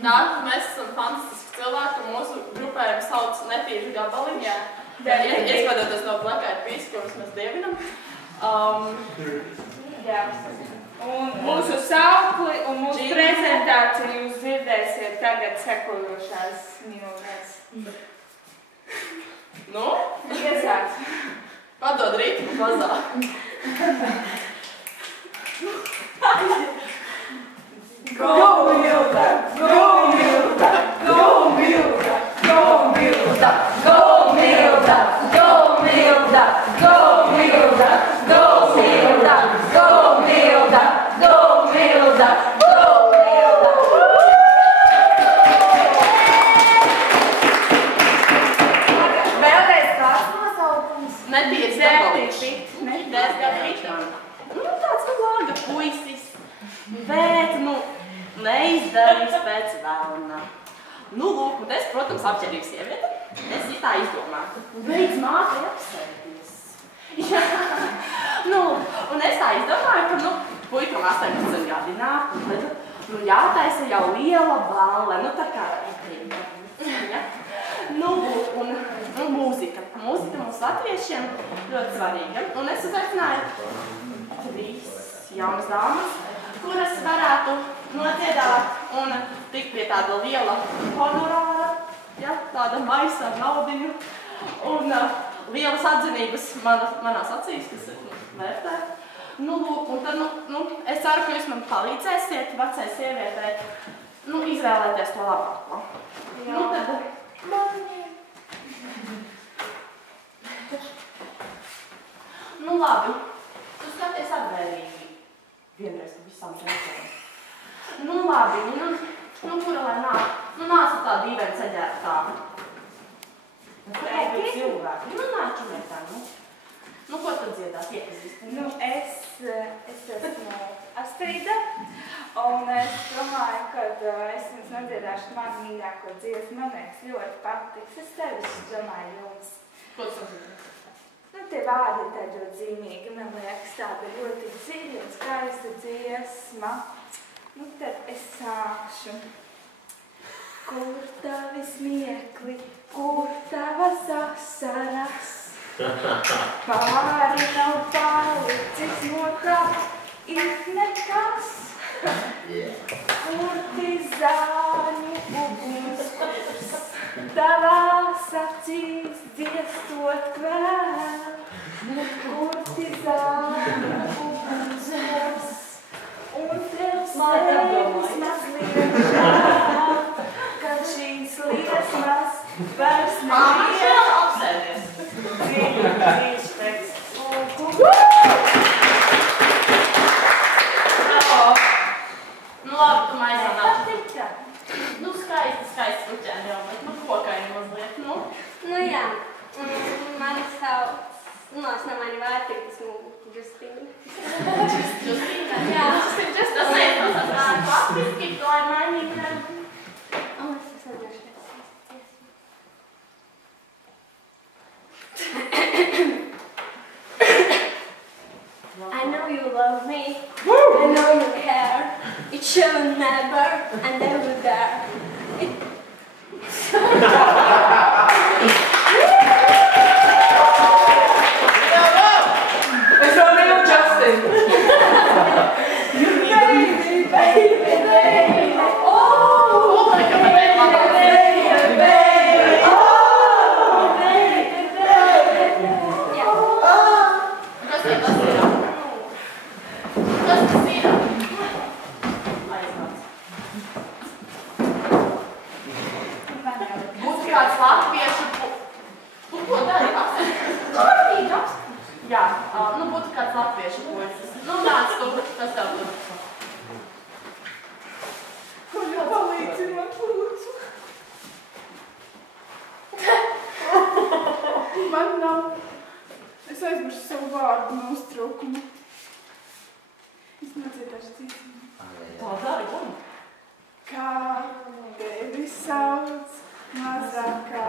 mēs esam fantastiski cilvēki, un mūsu grupējumu sauc Netīšu gabaliņā. Ieskatoties no Black Eyed Peas, ko mēs dievinam. Jā. Un mūsu saukli un mūsu prezentāciju jūs dzirdēsiet tagad sekojošās minūtēs. Nu? Iesāc. Padod ritmu mazā. Go Milda! Go Milda! Go Milda! Go Milda! Go Milda! Go Milda! Go Milda! Go Milda! Go Milda! Go Milda! Go Milda! Vēlreiz kāds nosaukums? Netīrs gabaliņš. Nu, tāds laga puisis. Bet, neizdarīs pēc vēlna. Lūk, un es, protams, apķerīgu sievieti. Es tā izdomāju. Beidz mātei apsēties. Jā. Un es tā izdomāju, ka, puikam 18 gadi nāk, un tad, jātaisa jau liela balle. Tā kā, ja? Un mūzika. Mūzika mums latviešiem ļoti svarīga. Un es uzaicināju 3 jaunas dāmas, kuras varētu nodziedāt un tikt pie tāda liela honorāra, ja, tāda maisa ar naudiņu un lielas atzinības manās acīs, kas vērtē. Lūk, un tad, es ceru, ka jūs man palīdzēsiet vecai sievietei, izvēlēties to labāko. Labi, tu skaties atvēlīgi. Vienreiz, ka visām reizēm. Labi, kura lai nāk? Nāc tā dīvaini saģērbtā. Kāpēc cilvēki? Nāc čumetā, ko tad dziedāt, iepazīstini? Es esmu Astrīda, un es domāju, ka es jums nodziedāšu manu mīļāko dziesmu. Man liekas, ļoti patiks. Es sevišķi domāju jums. Ko tu sadziedāt? Tie vārdi ir tādi ļoti zīmīgi. Man liekas, tāda ļoti dziļa un skaista dziesma. Tad es sākšu. Kur tavi smiekli, kur tavas asaras? Pāri nav palicis no tā ir nekas. Kurtizāņu ugunskurs, tavās acīs dziestot kvēl. Kurtizāņu ugunskurs, un tev sēdis mazliet žēl, kad šīs liesmas vairs nevies. Apsēdies! Dzīves pēc lūku. Labi, tu maizā nāk. Patika? Skaisti puķēni jau, bet kokaini mazliet, Jā, mani sauc, es nav mani vārti, esmu Justīna. Justīna? Jā, tas neizklausās klasiski, to ir mainīgi. Es atdošu pēc. I know you love me, I know you care. It shall never and ever dare. Es vēl mīlu Justinu. Baby, baby, baby. Oh, Laikam, bet baby, baby. Oh, baby, baby. Kas tas ir? Kas tas ir? Aizmāc. Būtu kāds latviešu Tu ko dari? Apsēdīt. Jā, būtu kāds latviešu puisis. Nāc tu, kas tev tur? Palīdzi man, lūdzu. Man nav. Es aizmirsu savu vārdu nostraukumu. Es nodziedāšu dziesmu. Tā dari, un? Kā tevi sauc, mazā kā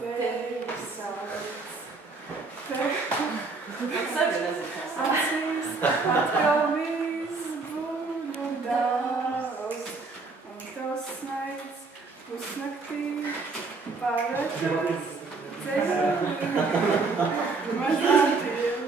tevi sauc. Pat sevi nezinu. Acīs atkal viss būtu daudz, un tev snaids, pusnaktī, pārvērties ceļojumā, mazātiem.